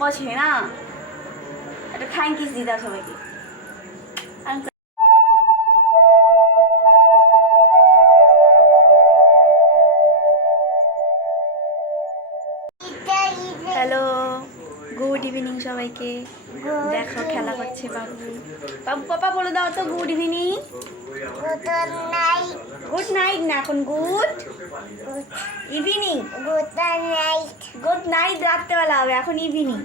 বসে না। একটা ফ্লাইং কিস দিয়ে দাও সবাইকে। হ্যালো, গুড ইভিনিং সবাইকে। দেখো খেলা করছে বাবু। বাবু পাপা বলে দাও তো গুড ইভিনিং। গুড নাইট না, এখন গুড ইভিনিং। গুড নাইট রাত্রেবেলা হবে, এখন ইভিনিং।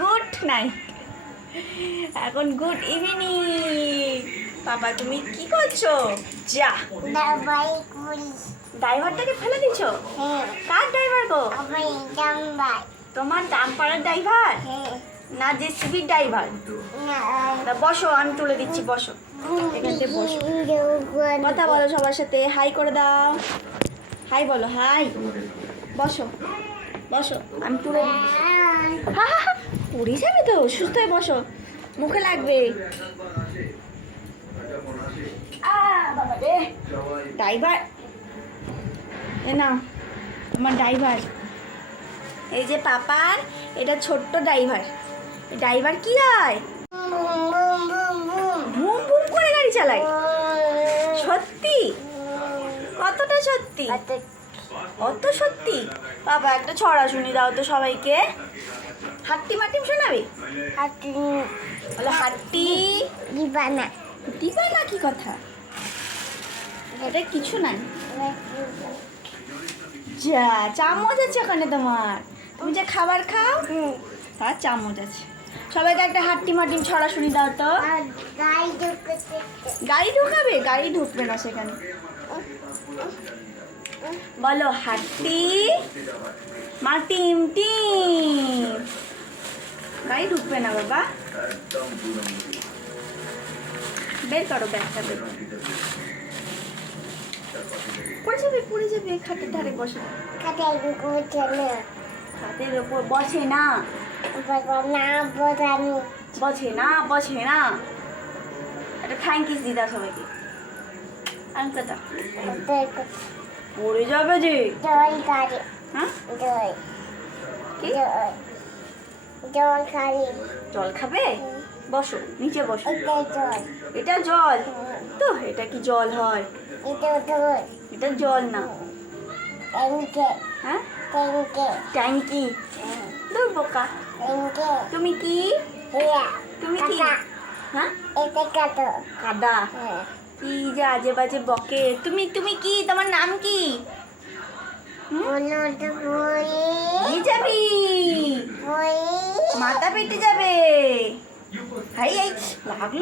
গুড নাইট, এখন গুড ইভিনিং। বাবা তুমি কি করছো? যা ড্রাইভারটাকে ফেলে দিছো? কার ড্রাইভার গো? তোমার ডাম্পারের ড্রাইভার না জেসিবির ড্রাইভার? বসো, আমি তুলে দিচ্ছি, বসো এখান থেকে, বসো। কথা বলো সবার সাথে, হাই করে দাও, হাই বলো, হাই। বসো বসো, আমি তুলে পড়ে যাবে তো, সুস্থ হয়ে বসো, মুখে লাগবে। বাবা রে, ড্রাইভার এ না আমার ড্রাইভার। এই যে পাপার এটা ছোট্ট ড্রাইভার। ড্রাইভার কি হয়? ভুম ভুম করে গাড়ি চালায়। সত্যি? কতটা সত্যি? অত সত্যি? বাবা একটা ছড়া শুনি দাও তো সবাইকে। হাট্টি মাটিম শোনাবে? বলো হাট্টি দিবানা। দিবানা কি কথা? এটা কিছু নাই। যা চামচ আছে ওখানে তোমার, তুমি যে খাবার খাও তার চামচ আছে। সবাইকে একটা হাট্টি মাটিম ছড়া শুনি দাও তো। গাড়ি ঢুকাবে? গাড়ি ঢুকবে না সেখানে। বলো হাট্টি মাটিম টিম। গাড়ি ঢুকবে না বাবা। বের করো ব্যাগটা, বের করো। পড়ে যাবে, পড়ে যাবে। খাটের ধারে বসে। খাটের উপর বসে না, বসে না, বসে না। একটা ফ্লাইং কিস দিয়ে দাও সবাইকে। আঙ্কাটা পড়ে যাবে যে। হ্যাঁ কি জল খাবে? বসো নিচে, বসো। এটা জল তো? এটা কি জল হয়? এটা জল না। হ্যাঁ ট্যাঙ্কি। দূর বোকা। তুমি কি? তুমি কি? হ্যাঁ কাদা। কি যে আজে বাজে বকে। তুমি তুমি কি? তোমার নাম কি? যাবি মাথা পেটে যাবে। হাই লাগলো।